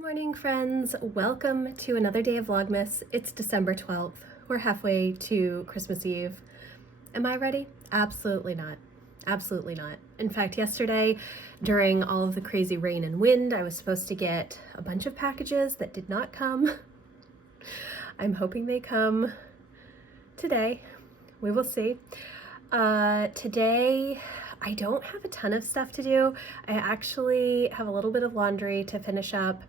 Morning, friends. Welcome to another day of Vlogmas. It's December 12th. We're halfway to Christmas Eve. Am I ready? Absolutely not. Absolutely not. In fact, yesterday, during all of the crazy rain and wind, I was supposed to get a bunch of packages that did not come. I'm hoping they come today. We will see. Today, I don't have a ton of stuff to do. I actually have a little bit of laundry to finish up,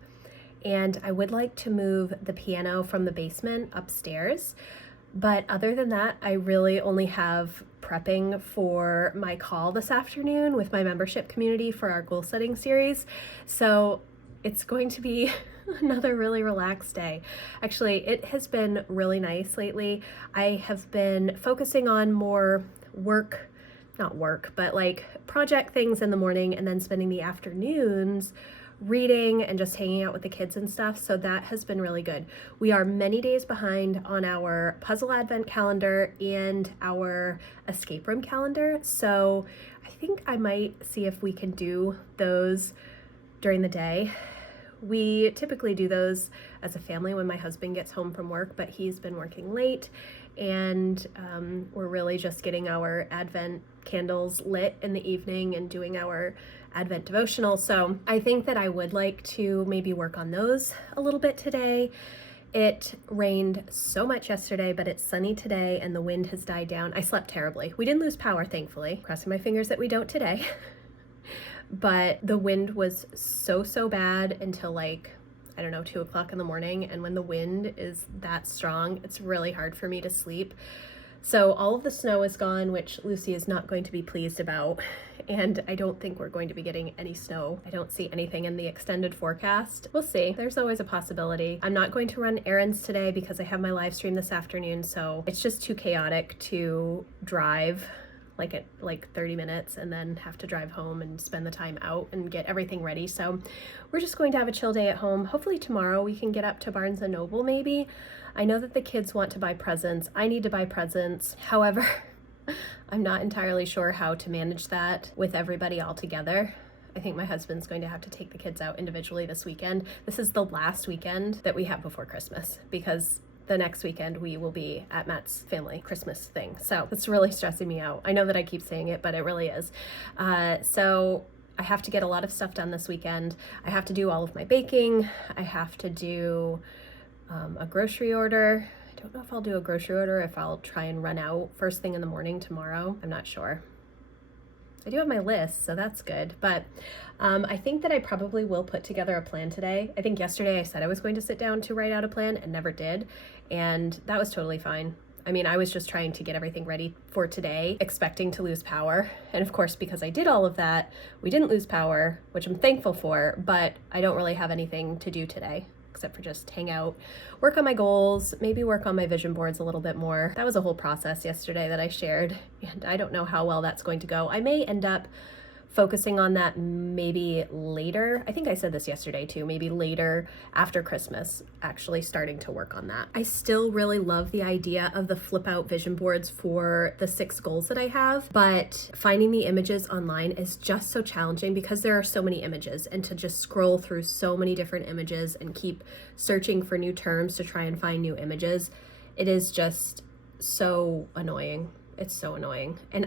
and I would like to move the piano from the basement upstairs. But other than that, I really only have prepping for my call this afternoon with my membership community for our goal setting series. So it's going to be another really relaxed day. Actually, it has been really nice lately. I have been focusing on more not work, but like project things in the morning, and then spending the afternoons reading and just hanging out with the kids and stuff. So that has been really good. We are many days behind on our puzzle advent calendar and our escape room calendar. So I think I might see if we can do those during the day. We typically do those as a family when my husband gets home from work, but he's been working late, and we're really just getting our Advent candles lit in the evening and doing our Advent devotional. So I think that I would like to maybe work on those a little bit today. It rained so much yesterday, but it's sunny today and the wind has died down. I slept terribly. We didn't lose power, thankfully. Crossing my fingers that we don't today. But the wind was so bad until like, I don't know, 2 o'clock in the morning. And when the wind is that strong, it's really hard for me to sleep. So all of the snow is gone, which Lucy is not going to be pleased about. And I don't think we're going to be getting any snow. I don't see anything in the extended forecast. We'll see. There's always a possibility. I'm not going to run errands today because I have my live stream this afternoon. So it's just too chaotic to drive like 30 minutes and then have to drive home and spend the time out and get everything ready. So we're just going to have a chill day at home. Hopefully tomorrow we can get up to Barnes & Noble maybe. I know that the kids want to buy presents. I need to buy presents. However, I'm not entirely sure how to manage that with everybody all together. I think my husband's going to have to take the kids out individually this weekend. This is the last weekend that we have before Christmas because the next weekend we will be at Matt's family Christmas thing. So it's really stressing me out. I know that I keep saying it, but it really is. So I have to get a lot of stuff done this weekend. I have to do all of my baking. I have to do a grocery order. I don't know if I'll do a grocery order, if I'll try and run out first thing in the morning tomorrow. I'm not sure. I do have my list, so that's good. But I think that I probably will put together a plan today. I think yesterday I said I was going to sit down to write out a plan and never did. And that was totally fine. I mean, I was just trying to get everything ready for today, expecting to lose power. And of course, because I did all of that, we didn't lose power, which I'm thankful for, but I don't really have anything to do today except for just hang out, work on my goals, maybe work on my vision boards a little bit more. That was a whole process yesterday that I shared, and I don't know how well that's going to go. I may end up focusing on that maybe later. I think I said this yesterday too, maybe later after Christmas, actually starting to work on that. I still really love the idea of the flip out vision boards for the 6 goals that I have, but finding the images online is just so challenging because there are so many images, and to just scroll through so many different images and keep searching for new terms to try and find new images, it is just so annoying. It's so annoying. And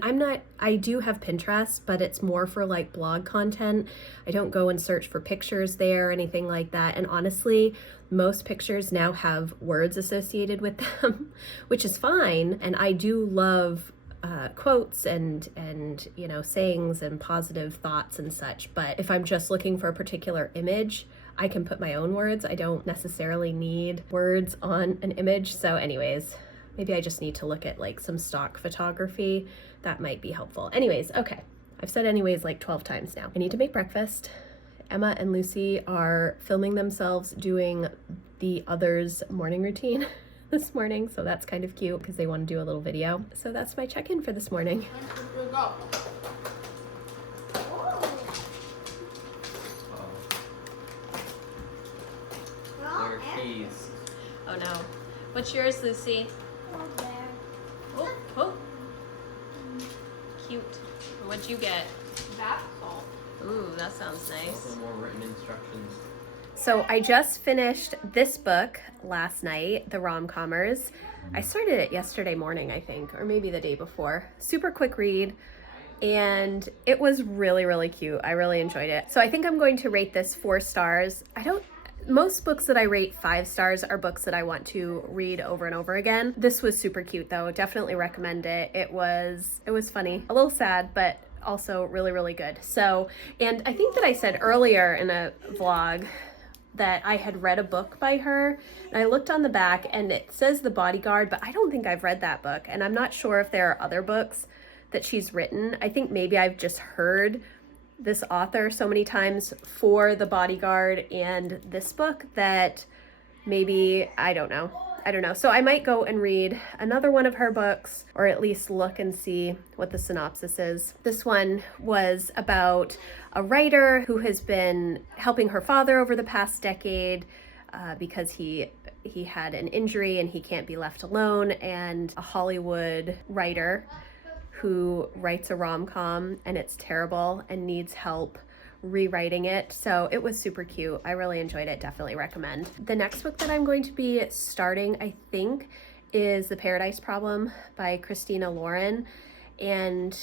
I do have Pinterest, but it's more for like blog content. I don't go and search for pictures there or anything like that. And honestly, most pictures now have words associated with them, which is fine. And I do love quotes and you know, sayings and positive thoughts and such. But if I'm just looking for a particular image, I can put my own words. I don't necessarily need words on an image. So anyways, maybe I just need to look at like some stock photography. That might be helpful. Anyways, okay. I've said anyways like 12 times now. I need to make breakfast. Emma and Lucy are filming themselves doing the others' morning routine this morning. So that's kind of cute because they want to do a little video. So that's my check-in for this morning. Here we go. Your keys. Oh no. What's yours, Lucy? Oh, oh. Cute. What'd you get? Bath salt. Ooh, that sounds nice. Also more written instructions. So I just finished this book last night, The Rom-Commers. I started it yesterday morning, I think, or maybe the day before. Super quick read, and it was really, really cute. I really enjoyed it. So I think I'm going to rate this 4 stars. Most books that I rate 5 stars are books that I want to read over and over again. This was super cute though. Definitely recommend it. It was funny, a little sad, but also really, really good. So, and I think that I said earlier in a vlog that I had read a book by her, and I looked on the back and it says The Bodyguard, but I don't think I've read that book, and I'm not sure if there are other books that she's written. I think maybe I've just heard this author so many times for The Bodyguard and this book that maybe, I don't know. So I might go and read another one of her books, or at least look and see what the synopsis is. This one was about a writer who has been helping her father over the past decade because he had an injury and he can't be left alone, and a Hollywood writer who writes a rom-com and it's terrible and needs help rewriting it. So it was super cute. I really enjoyed it. Definitely recommend. The next book that I'm going to be starting, I think, is The Paradise Problem by Christina Lauren, and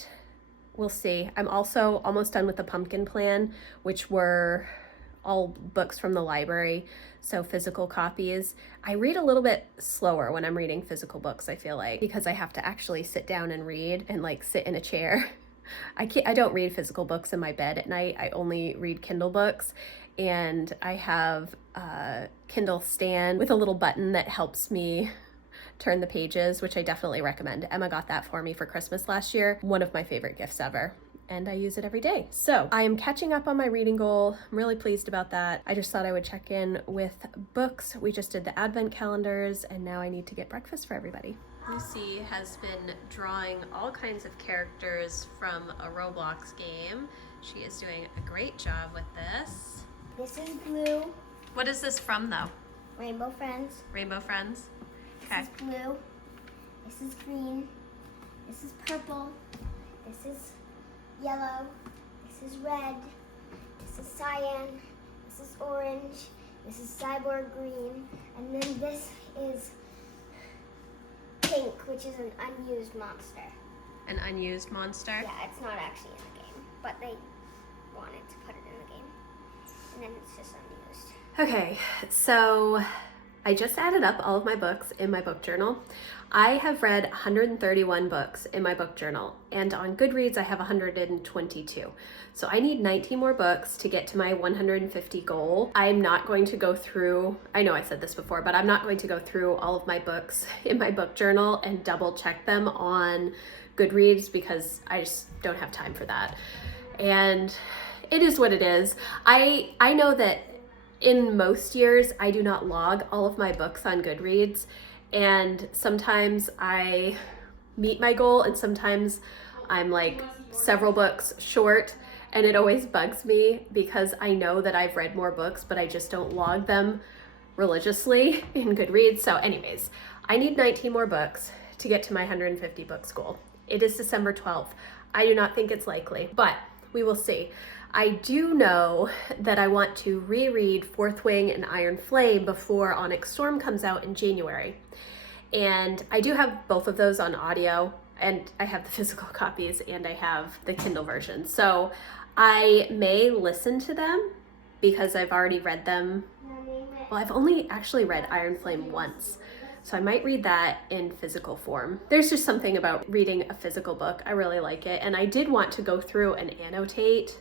we'll see. I'm also almost done with The Pumpkin Plan, which were all books from the library, so physical copies. I read a little bit slower when I'm reading physical books, I feel like, because I have to actually sit down and read and like sit in a chair. I don't read physical books in my bed at night. I only read Kindle books, and I have a Kindle stand with a little button that helps me turn the pages, which I definitely recommend. Emma got that for me for Christmas last year. One of my favorite gifts ever. And I use it every day. So I am catching up on my reading goal. I'm really pleased about that. I just thought I would check in with books. We just did the advent calendars, and now I need to get breakfast for everybody. Lucy has been drawing all kinds of characters from a Roblox game. She is doing a great job with this. This is blue. What is this from though? Rainbow Friends. Rainbow Friends? Okay. This is blue. This is green. This is purple. This is yellow. This is red. This is cyan. This is orange. This is cyborg green. And then this is pink, which is an unused monster. An unused monster? Yeah, it's not actually in the game, but they wanted to put it in the game. And then it's just unused. Okay, so I just added up all of my books in my book journal. I have read 131 books in my book journal, and on Goodreads I have 122. So I need 19 more books to get to my 150 goal. I'm not going to go through, I know I said this before, but I'm not going to go through all of my books in my book journal and double check them on Goodreads because I just don't have time for that. And it is what it is. I know that in most years, I do not log all of my books on Goodreads, and sometimes I meet my goal and sometimes I'm like several books short, and it always bugs me because I know that I've read more books, but I just don't log them religiously in Goodreads. So anyways, I need 19 more books to get to my 150 books goal. It is December 12th. I do not think it's likely, but we will see. I do know that I want to reread Fourth Wing and Iron Flame before Onyx Storm comes out in January. And I do have both of those on audio, and I have the physical copies and I have the Kindle version. So I may listen to them because I've already read them. Well, I've only actually read Iron Flame once, so I might read that in physical form. There's just something about reading a physical book. I really like it, and I did want to go through and annotate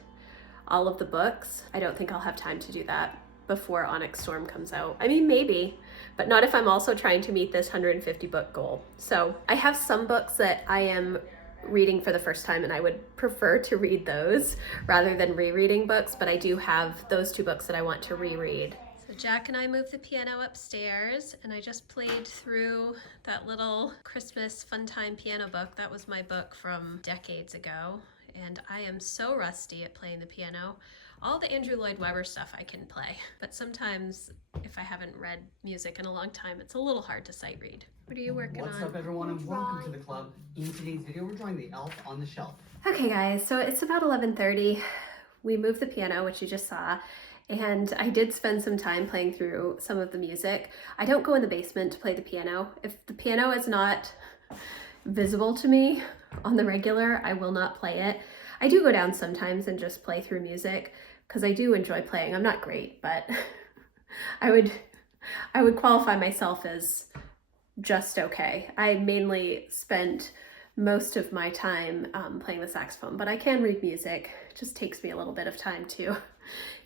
all of the books. I don't think I'll have time to do that before Onyx Storm comes out. I mean, maybe, but not if I'm also trying to meet this 150 book goal. So I have some books that I am reading for the first time, and I would prefer to read those rather than rereading books, but I do have those 2 books that I want to reread. So Jack and I moved the piano upstairs, and I just played through that little Christmas fun time piano book. That was my book from decades ago, and I am so rusty at playing the piano. All the Andrew Lloyd Webber stuff I can play, but sometimes if I haven't read music in a long time, it's a little hard to sight read. What are you working on? What's up, everyone, and welcome to the club. In today's video, we're drawing the elf on the shelf. Okay guys, so it's about 11:30. We moved the piano, which you just saw, And I did spend some time playing through some of the music. I don't go in the basement to play the piano. If the piano is not visible to me on the regular, I will not play it. I do go down sometimes and just play through music because I do enjoy playing. I'm not great, but I would qualify myself as just okay. I mainly spent most of my time playing the saxophone, but I can read music. It just takes me a little bit of time to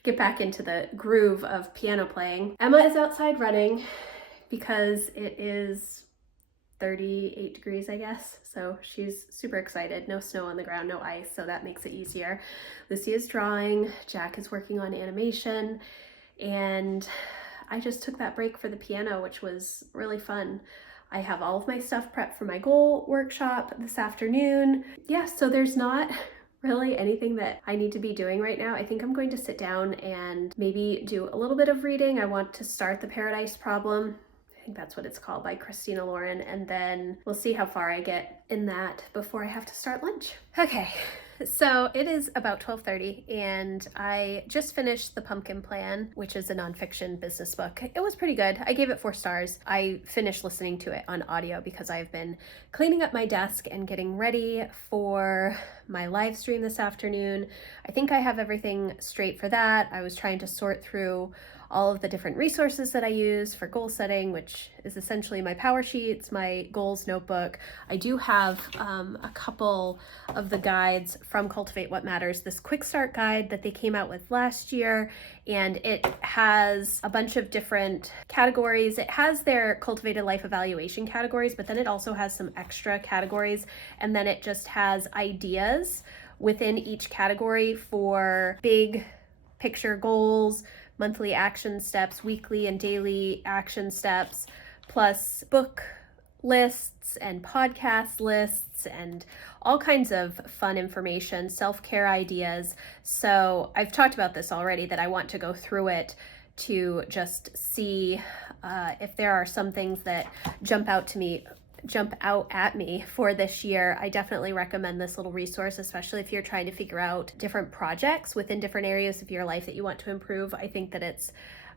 get back into the groove of piano playing. Emma is outside running because it is 38 degrees, I guess. So she's super excited. No snow on the ground, no ice, so that makes it easier. Lucy is drawing, Jack is working on animation, and I just took that break for the piano, which was really fun. I have all of my stuff prepped for my goal workshop this afternoon. Yeah, so there's not really anything that I need to be doing right now. I think I'm going to sit down and maybe do a little bit of reading. I want to start The Paradise Problem. I think that's what it's called, by Christina Lauren, and then we'll see how far I get in that before I have to start lunch. Okay, so it is about 12:30 and I just finished The Pumpkin Plan, which is a nonfiction business book. It was pretty good. I gave it 4 stars. I finished listening to it on audio because I've been cleaning up my desk and getting ready for my live stream this afternoon. I think I have everything straight for that. I was trying to sort through all of the different resources that I use for goal setting, which is essentially my power sheets, my goals notebook. I do have a couple of the guides from Cultivate What Matters, this quick start guide that they came out with last year, and it has a bunch of different categories. It has their cultivated life evaluation categories, but then it also has some extra categories, and then it just has ideas within each category for big picture goals, monthly action steps, weekly and daily action steps, plus book lists and podcast lists and all kinds of fun information, self-care ideas. So I've talked about this already, that I want to go through it to just see if there are some things that jump out at me for this year. I definitely recommend this little resource, especially if you're trying to figure out different projects within different areas of your life that you want to improve. I think that it's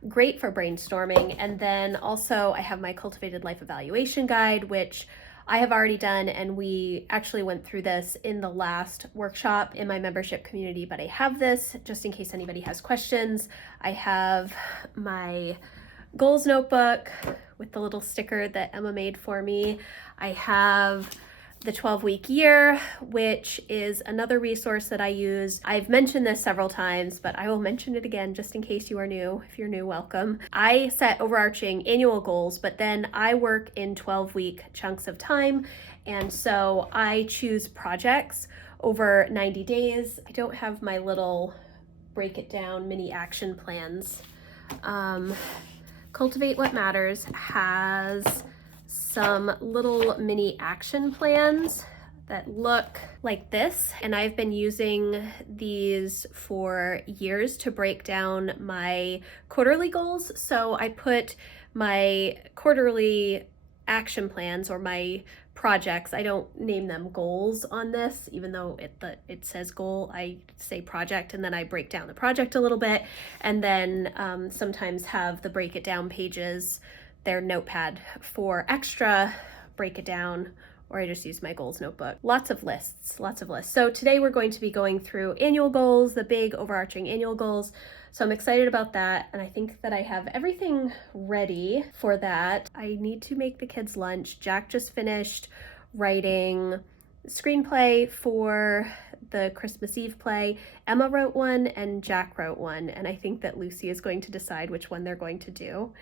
great for brainstorming. And then also I have my Cultivated Life Evaluation Guide, which I have already done, and we actually went through this in the last workshop in my membership community, but I have this just in case anybody has questions. I have my goals notebook with the little sticker that Emma made for me. I have the 12-week year, which is another resource that I use. I've mentioned this several times, but I will mention it again just in case you are new. If you're new, welcome. I set overarching annual goals, but then I work in 12-week chunks of time, and so I choose projects over 90 days. I don't have my little break it down mini action plans. Cultivate What Matters has some little mini action plans that look like this, and I've been using these for years to break down my quarterly goals. So I put my quarterly action plans, or my projects, I don't name them goals on this, even though it says goal, I say project, and then I break down the project a little bit, and then sometimes have the break it down pages, their notepad for extra break it down, or I just use my goals notebook. Lots of lists. So today we're going to be going through annual goals, the big overarching annual goals. So I'm excited about that, and I think that I have everything ready for that. I need to make the kids lunch. Jack just finished writing screenplay for the Christmas Eve play. Emma wrote one and Jack wrote one, and I think that Lucy is going to decide which one they're going to do.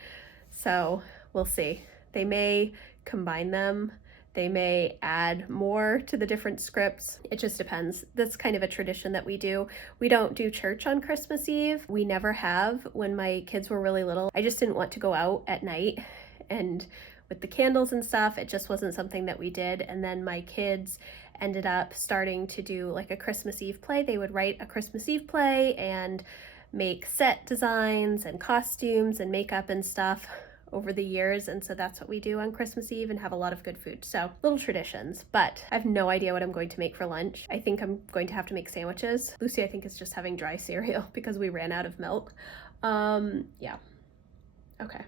So we'll see. They may combine them. They may add more to the different scripts. It just depends. That's kind of a tradition that we do. We don't do church on Christmas Eve. We never have when my kids were really little. I just didn't want to go out at night, and with the candles and stuff, it just wasn't something that we did. And then my kids ended up starting to do like a Christmas Eve play. They would write a Christmas Eve play and make set designs and costumes and makeup and stuff over the years, and so that's what we do on Christmas Eve, and have a lot of good food. So little traditions, but I have no idea what I'm going to make for lunch. I think I'm going to have to make sandwiches. Lucy, I think, is just having dry cereal because we ran out of milk. Yeah. Okay.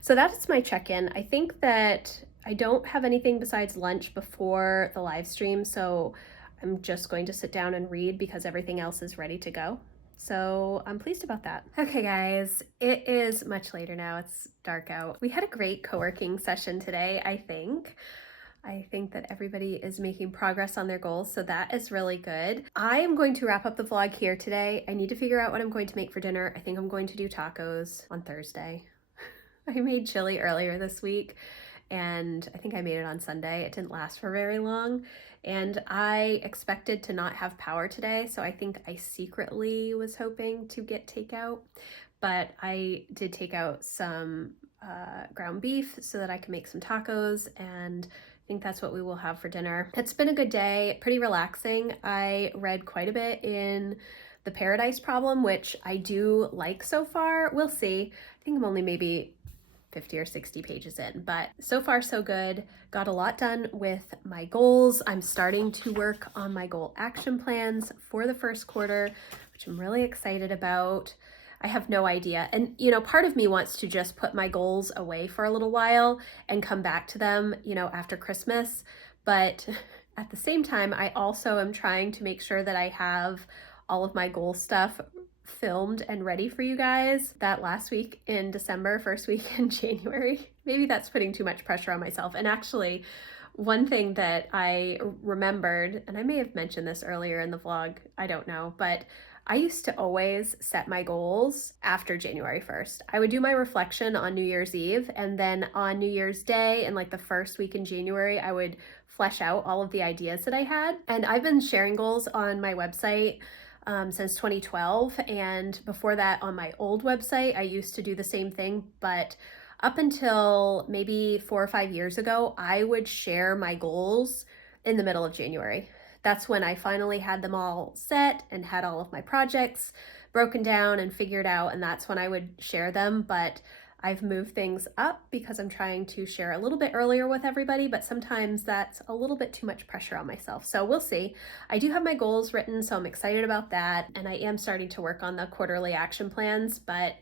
So that's my check-in. I think that I don't have anything besides lunch before the live stream, so I'm just going to sit down and read because everything else is ready to go. So I'm pleased about that. Okay guys, it is much later now. It's dark out. We had a great co-working session today, I think. I think that everybody is making progress on their goals, so that is really good. I am going to wrap up the vlog here today. I need to figure out what I'm going to make for dinner. I think I'm going to do tacos on Thursday. I made chili earlier this week and I think I made it on Sunday. It didn't last for very long and I expected to not have power today, so I think I secretly was hoping to get takeout, but I did take out some ground beef so that I can make some tacos, and I think that's what we will have for dinner. It's been a good day, pretty relaxing. I read quite a bit in The Paradise Problem, which I do like so far. We'll see. I think I'm only maybe 50 or 60 pages in, but so far so good. Got a lot done with my goals. I'm starting to work on my goal action plans for the first quarter, which I'm really excited about. I have no idea. And, you know, part of me wants to just put my goals away for a little while and come back to them, you know, after Christmas. But at the same time, I also am trying to make sure that I have all of my goal stuff filmed and ready for you guys that last week in December, first week in January. Maybe that's putting too much pressure on myself. And actually, one thing that I remembered, and I may have mentioned this earlier in the vlog, I don't know, but I used to always set my goals after January 1st. I would do my reflection on New Year's Eve, and then on New Year's Day and like the first week in January, I would flesh out all of the ideas that I had. And I've been sharing goals on my website since 2012, and before that on my old website I used to do the same thing, but up until maybe 4 or 5 years ago I would share my goals in the middle of January. That's when I finally had them all set and had all of my projects broken down and figured out, and that's when I would share them. But I've moved things up because I'm trying to share a little bit earlier with everybody, but sometimes that's a little bit too much pressure on myself. So we'll see. I do have my goals written, so I'm excited about that. And I am starting to work on the quarterly action plans, but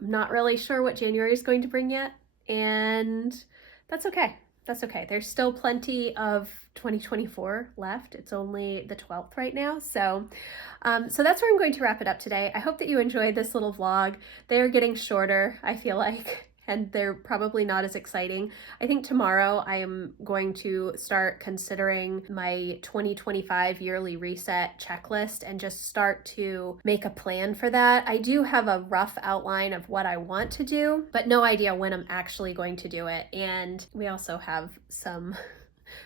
I'm not really sure what January is going to bring yet. And that's okay. That's okay. There's still plenty of 2024 left. It's only the 12th right now. So that's where I'm going to wrap it up today. I hope that you enjoyed this little vlog. They're getting shorter, I feel like, and they're probably not as exciting. I think tomorrow I am going to start considering my 2025 yearly reset checklist and just start to make a plan for that. I do have a rough outline of what I want to do, but no idea when I'm actually going to do it. And we also have some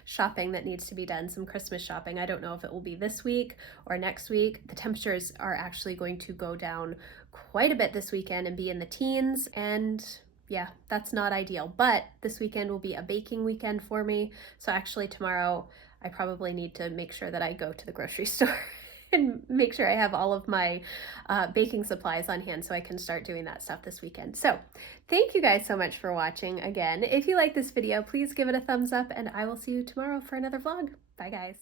shopping that needs to be done, some Christmas shopping. I don't know if it will be this week or next week. The temperatures are actually going to go down quite a bit this weekend and be in the teens, and yeah, that's not ideal, but this weekend will be a baking weekend for me. So actually tomorrow I probably need to make sure that I go to the grocery store and make sure I have all of my baking supplies on hand so I can start doing that stuff this weekend. So thank you guys so much for watching again. If you like this video, please give it a thumbs up, and I will see you tomorrow for another vlog. Bye guys.